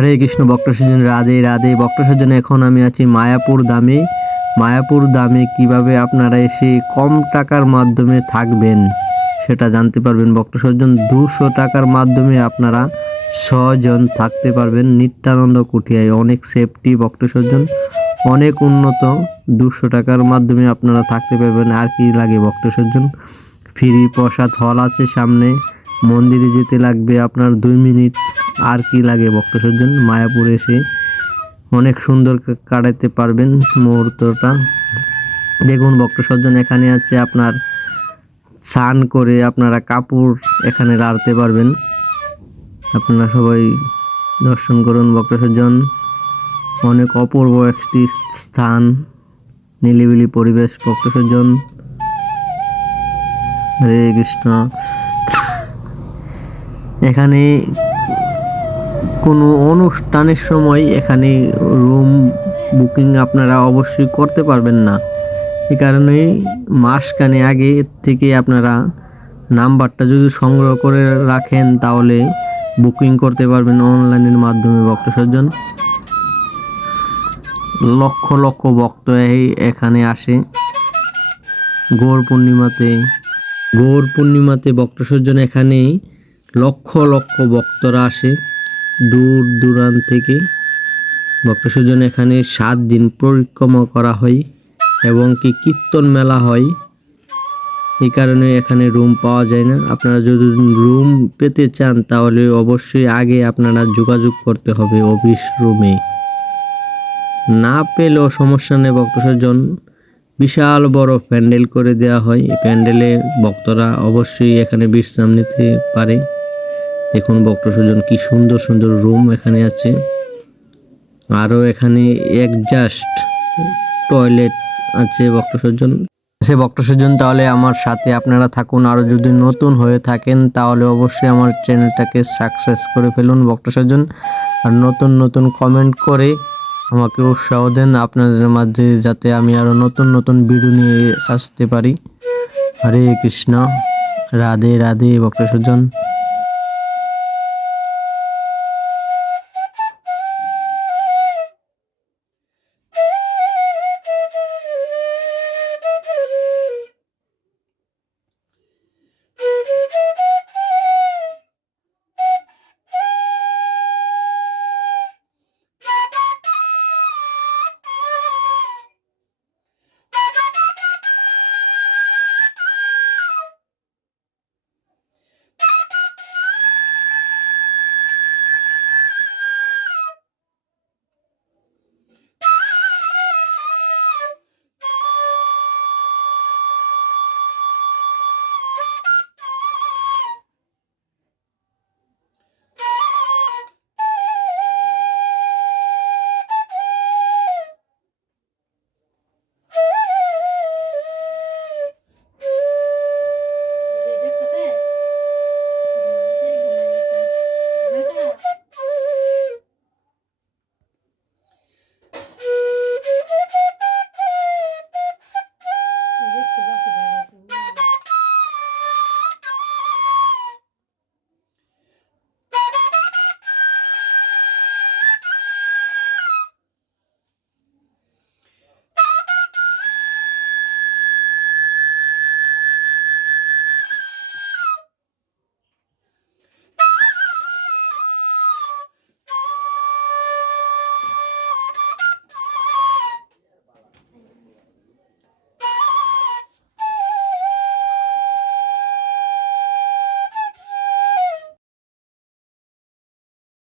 হরে কৃষ্ণ ভক্ত সজ্জন, রাধে রাধে ভক্ত সজ্জন। এখন আমি আছি মায়াপুর ধামে। মায়াপুর ধামে কিভাবে আপনারা এসে কম টাকার মাধ্যমে থাকবেন সেটা জানতে পারবেন ভক্ত সজ্জন। 200 টাকার মাধ্যমে আপনারা 6 জন থাকতে পারবেন নিত্যানন্দ কুঠিয়ায়। অনেক সেফটি ভক্ত সজ্জন, অনেক উন্নত। 200 টাকার মাধ্যমে আপনারা থাকতে পারবেন। আর কি লাগে ভক্ত সজ্জন? ফ্রি প্রসাদ হল আছে সামনে, মন্দিরে যেতে লাগবে আপনার 2 মিনিট। আর কি লাগে ভক্ত সজ্জন? মায়াপুর এসে অনেক সুন্দর কাটাতে পারবেন মুহূর্তটা। দেখুন ভক্ত সজ্জন, এখানে আছে আপনার স্নান করে আপনারা কাপড় এখানে রাখতে পারবেন। আপনারা সবাই দর্শন করুন ভক্ত সজ্জন। অনেক অপূর্ব একটি স্থান, নিলিবিলি পরিবেশ ভক্ত সজ্জন। হরে কৃষ্ণ। এখানে কোনো অনুষ্ঠানের সময় এখানে রুম বুকিং আপনারা অবশ্যই করতে পারবেন না। এই কারণে মাসখানে আগে থেকে আপনারা নাম্বারটা যদি সংগ্রহ করে রাখেন তাহলে বুকিং করতে পারবেন অনলাইনের মাধ্যমে ভক্ত সজ্জন। লক্ষ লক্ষ ভক্ত এখানে আসে গৌর পূর্ণিমাতে ভক্ত সজ্জন। এখানে লক্ষ লক্ষ ভক্তরা আসে দূর দূরান্ত থেকে ভক্ত সজ্জন। এখানে 7 দিন পরিক্রমা করা হয় এবং কি কীর্তন মেলা হয়। এই কারণে এখানে রুম পাওয়া যায় না। আপনারা যদি রুম পেতে চান তাহলে অবশ্যই আগে আপনারা যোগাযোগ করতে হবে অফিস রুমে। না পেলেও সমস্যা নেই ভক্ত সজ্জন, বিশাল বড় প্যান্ডেল করে দেওয়া হয়। এই প্যান্ডেলে ভক্তরা অবশ্যই এখানে বিশ্রাম নিতে পারে। দেখুন ভক্ত সজ্জন, কি সুন্দর সুন্দর রুম এখানে আছে। আরও এখানে এক্সজাস্ট টয়লেট আছে ভক্ত সজ্জন। ভক্ত সজ্জন, তাহলে আমার সাথে আপনারা থাকুন। আরও যদি নতুন হয়ে থাকেন তাহলে অবশ্যই আমার চ্যানেলটাকে সাবস্ক্রাইব করে ফেলুন ভক্ত সজ্জন। আর নতুন নতুন কমেন্ট করে আমাকে উৎসাহ দেন আপনাদের মাঝে, যাতে আমি আরও নতুন নতুন ভিডিও নিয়ে আসতে পারি। হরে কৃষ্ণ, রাধে রাধে ভক্ত সজ্জন।